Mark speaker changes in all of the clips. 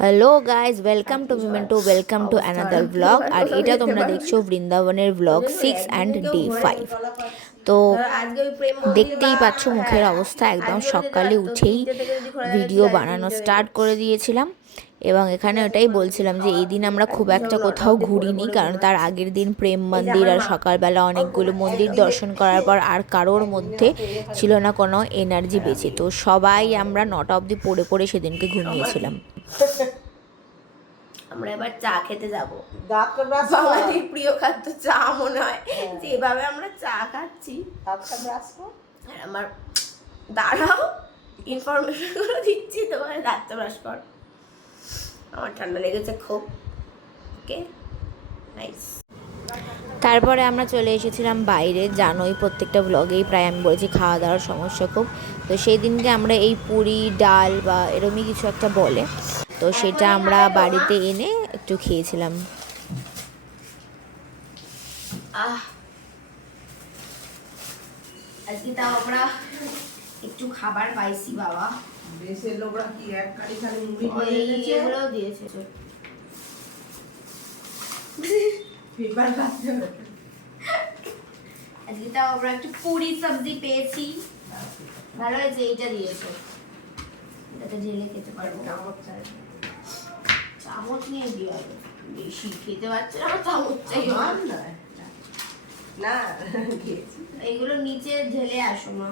Speaker 1: Hello guys welcome to memento welcome to another blog আর এটা তোমরা দেখছ বৃন্দাবনের blog six and day five তো দেখতেই পাচ্ছ মুখের অবস্থা একদম সকালে উঠেই ভিডিও বানানো স্টার্ট করে দিয়েছিলাম। এবং এখানে ওটাই বলছিলাম যে এই দিন আমরা খুব একটা কোথাও ঘুরিনি কারণ তার আগের দিন প্রেম মন্দির আর সকালবেলা অনেকগুলো মন্দির দর্শন করার পর আর কারোর মধ্যে ছিল না কোনো এনার্জি বেঁচে। তো সবাই আমরা নটা অবধি পড়ে পড়ে সেদিনকে ঘুমিয়েছিলাম।
Speaker 2: আমরা এবার চা খেতে যাব। বাঙালির প্রিয় খাদ্য চা মনে হয়। যেভাবে আমরা চা খাচ্ছি। আর আমার দাঁড়াও ইনফরমেশনগুলো দিচ্ছি তোমার দাঁতটা ব্রাশ কর। আমার ঠান্ডা লেগেছে খুব। ওকে নাইস
Speaker 1: তারপরে আমরা চলে এসেছিলাম বাইরে। জানোই প্রত্যেকটা ব্লগেই প্রায় আমি বলেছি খাওয়া দাওয়ার সমস্যা খুব। তো সেই দিনকে আমরা এই পুরি ডাল বা এরমই কিছু একটা বলে। তো সেটা আমরা বাড়িতে এনে একটু খেয়েছিলাম।
Speaker 2: আহ! আজকে তাও আমরা একটু খাবার পাইছি বাবা।
Speaker 3: দেশের লোকরা কি এক কারি খালি মুড়ি
Speaker 2: দিয়েছে।
Speaker 3: পেপার কাটতে হবে
Speaker 2: আজকে তাও আমরা একটু পুরি সবজি পেয়েছি। ভালো হয়েছে এইটা দিয়েছে। এটাতে ঢেলে খেতে পারব।
Speaker 3: চাই।
Speaker 2: চামচ নিয়ে দিয়ে হবে? বেশি খেতে পারছে না চামচ চাই।
Speaker 3: না না
Speaker 2: এইগুলো নিচে ঢেলে আসো মা।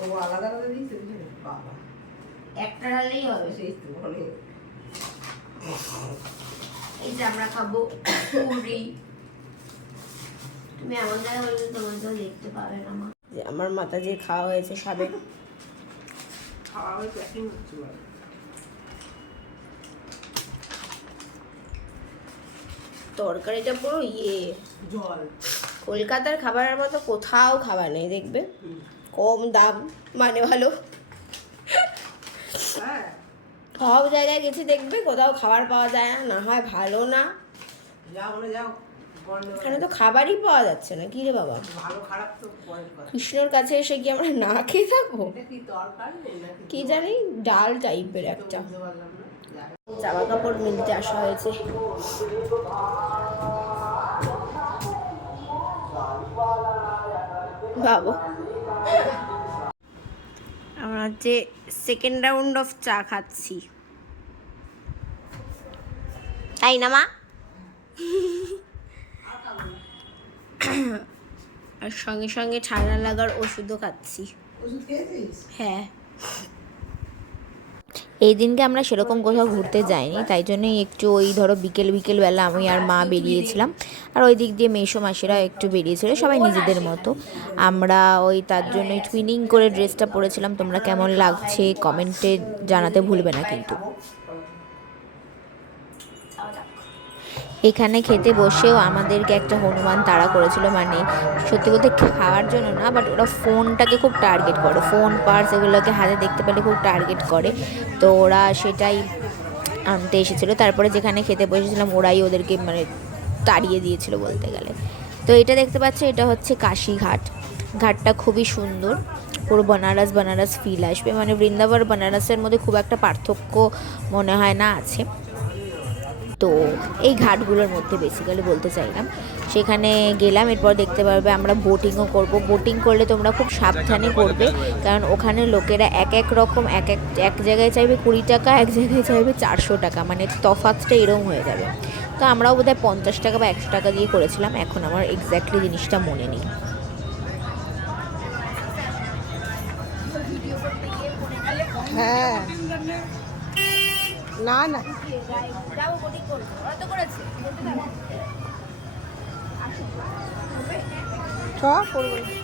Speaker 3: ও আলাদা আলাদা দিয়েছে বাবা।
Speaker 2: একটা ঢালেই হবে
Speaker 3: সেই তো
Speaker 2: এই যে আমরা খাব পুরি। তুমি এমন জায়গায় বললে তোমার তো দেখতে পাবে না মা। যে আমার মাথা যে খাওয়া হয়েছে সাবেক
Speaker 3: খাওয়া ওই প্যাকিং হচ্ছে
Speaker 2: তরকারিটা পুরো ইয়ে।
Speaker 3: জল।
Speaker 2: কলকাতার খাবারের মতো কোথাও খাবার নেই দেখবে? কম দাম মানে ভালো।
Speaker 3: হ্যাঁ
Speaker 2: সব জায়গায় গেছি দেখবে কোথাও খাবার পাওয়া যায় না না হয় ভালো না। এখানে তো খাবারই পাওয়া যাচ্ছে না কি রে বাবা? কৃষ্ণর কাছে এসে কি আমরা না খেয়ে থাকব?
Speaker 3: কি
Speaker 2: জানি ডাল টাইপের একটা। জামা কাপড় মিলতে আসা হয়েছে। ভাবো আমরা হচ্ছে সেকেন্ড রাউন্ড অফ চা খাচ্ছি। তাই না মা আর সঙ্গে সঙ্গে ঠান্ডা লাগার ওষুধও খাচ্ছি। হ্যাঁ।
Speaker 1: এই দিনকে আমরা সেরকম কোথাও ঘুরতে যাইনি তাই জন্যই একটু ওই ধরো বিকেল বিকেল বেলা আমি আর মা বেরিয়েছিলাম। আর ওই দিক দিয়ে মেসো মাসিরা একটু বেরিয়েছিল সবাই নিজেদের মতো। আমরা ওই তার জন্যই টুইনিং করে ড্রেসটা পরেছিলাম তোমরা কেমন লাগছে কমেন্টে জানাতে ভুলবে না কিন্তু। এখানে খেতে বসেও আমাদেরকে একটা হনুমান তাড়া করেছিল। মানে সত্যি বলতে খাওয়ার জন্য না বাট ওরা ফোনটাকে খুব টার্গেট করে। ফোন পার্স এগুলোকে হাতে দেখতে পেলে খুব টার্গেট করে। তো ওরা সেটাই আনতে এসেছিল। তারপরে যেখানে খেতে বসেছিলাম, ওরাই ওদেরকে মানে তাড়িয়ে দিয়েছিল বলতে গেলে। তো এটা দেখতে পাচ্ছ, এটা হচ্ছে কাশিঘাট ঘাটটা খুবই সুন্দর। পুরো বানারস বানারস ফিল আসবে। মানে বৃন্দাবন, বানারসের মধ্যে খুব একটা পার্থক্য মনে হয় না আছে। তো এই ঘাটগুলোর মধ্যে বেসিক্যালি বলতে চাইলাম। সেখানে গেলাম, এরপর দেখতে পারবে আমরা বোটিংও করব। বোটিং করলে তোমরা খুব সাবধানে করবে, কারণ ওখানে লোকেরা এক এক রকম, এক এক এক জায়গায় চাইবে কুড়ি টাকা, এক জায়গায় চাইবে চারশো টাকা মানে তফাৎটা এরম হয়ে যাবে। তো আমরাও বোধহয় পঞ্চাশ টাকা বা একশো টাকা দিয়ে করেছিলাম, এখন আমার এক্স্যাক্টলি জিনিসটা মনে নেই।
Speaker 3: হ্যাঁ। না না। চ করব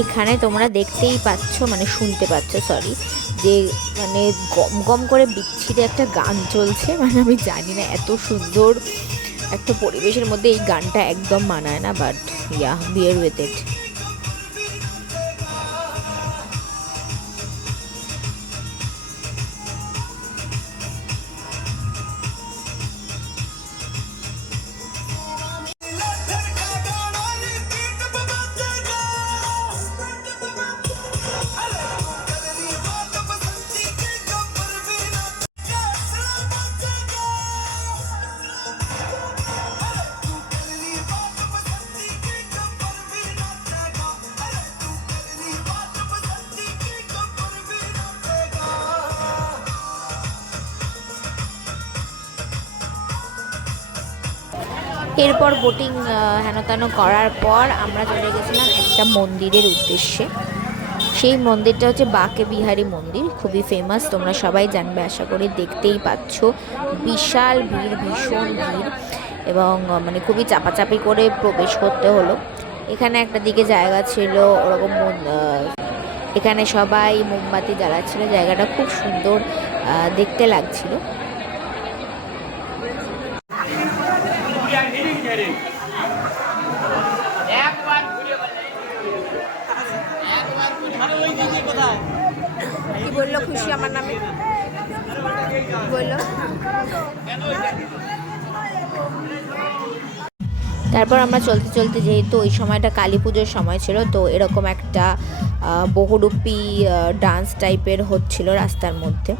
Speaker 2: এখানে
Speaker 1: তোমরা দেখতেই পাচ্ছ মানে শুনতে পাচ্ছ সরি যে মানে গম গম করে বিচ্ছিরে একটা গান চলছে মানে আমি জানি না এত সুন্দর একটা পরিবেশের মধ্যে এই গানটা একদম মানায় না but yeah beer with it এরপর বোটিং হেন তেন করার পর আমরা চলে গেছিলাম একটা মন্দিরের উদ্দেশ্যে। সেই মন্দিরটা হচ্ছে বাকে বিহারী মন্দির, খুবই ফেমাস তোমরা সবাই জানবে, আশা করি দেখতেই পাচ্ছ। বিশাল ভিড়, ভীষণ ভিড়, এবং মানে খুবই চাপাচাপি করে প্রবেশ করতে হলো। এখানে একটা দিকে জায়গা ছিল, ওরকম এখানে সবাই মোমবাতি জ্বালাচ্ছিল, জায়গাটা খুব সুন্দর দেখতে লাগছিল
Speaker 2: কি বলল খুশি আমার নামে। বলল।
Speaker 1: তারপর আমরা চলতে চলতে যেহেতু ওই সময়টা কালী পুজোর সময় ছিল, তো এরকম একটা বহুরূপী ডান্স টাইপের হচ্ছিল রাস্তার মধ্যে।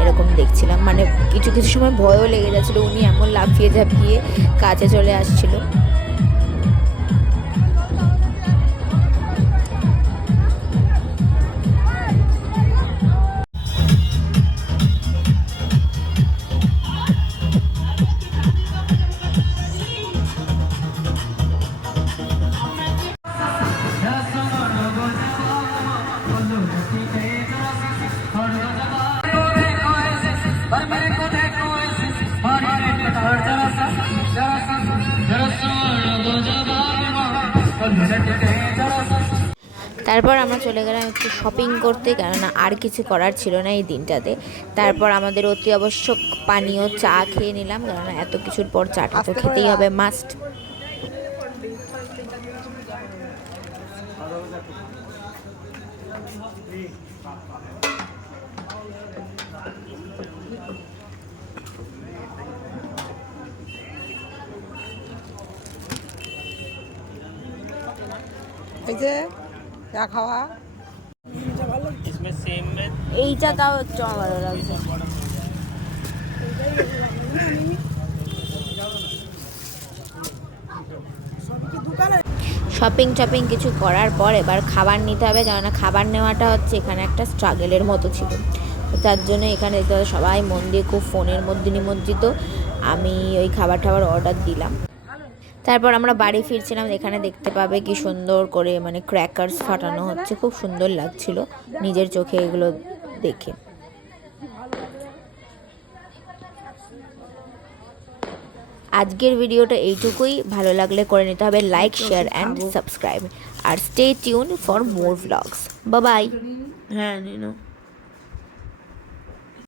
Speaker 1: এরকম দেখছিলাম। মানে কিছু কিছু সময় ভয়ও লেগে যাচ্ছিল, উনি এমন লাফিয়ে ঝাঁপিয়ে কাছে চলে আসছিল। তারপর আমরা চলে গেলাম একটু শপিং করতে কেননা আর কিছু করার ছিল না এই দিনটাতে। তারপর আমাদের অতি আবশ্যক পানীয় চা খেয়ে নিলাম কেননা এত কিছুর পর চাটা তো খেতেই হবে মাস্ট
Speaker 3: এই যে
Speaker 1: এইটা তাও একটু ভালো লাগছে। শপিং টপিং কিছু করার পর এবার খাবার নিতে হবে, কেননা খাবার নেওয়াটা হচ্ছে এখানে একটা স্ট্রাগেলের মতো ছিল। তার জন্য এখানে সবাই মন দিয়ে খুব ফোনের মধ্যে নিমজ্জিত। আমি ওই খাবার টাবার অর্ডার দিলাম। তারপর আমরা বাড়ি ফিরছিলাম, এখানে দেখতে পাবে কি সুন্দর করে মানে ক্র্যাকার্স ফাটানো হচ্ছে। খুব সুন্দর লাগছিল নিজের চোখে এগুলো দেখে। আজকের ভিডিওটা এইটুকুই। ভালো লাগলে করে নিতে হবে like share and subscribe R stay tune for more vlogs bye হ্যাঁ